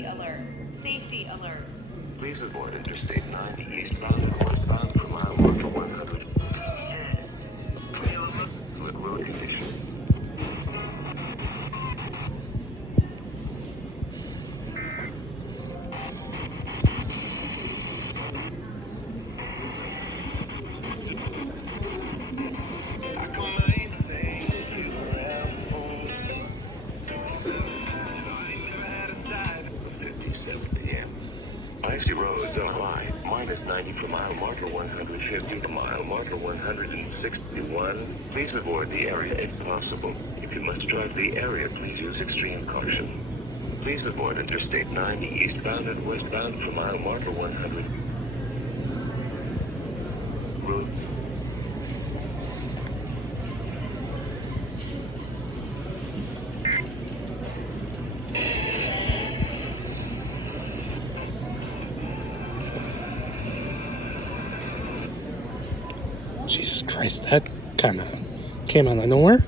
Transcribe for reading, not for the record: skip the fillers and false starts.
Safety alert. Safety alert. Please avoid Interstate 90 eastbound and westbound for mile marker 100. Fluid road condition. I come by and say you around the phone. 57 p.m. Icy roads are high, minus 90 per mile marker 150 per mile marker 161. Please avoid the area if possible. If you must drive the area, please use extreme caution. Please avoid Interstate 90 eastbound and westbound for mile marker 100. Road. Jesus Christ, that kind of came out of nowhere.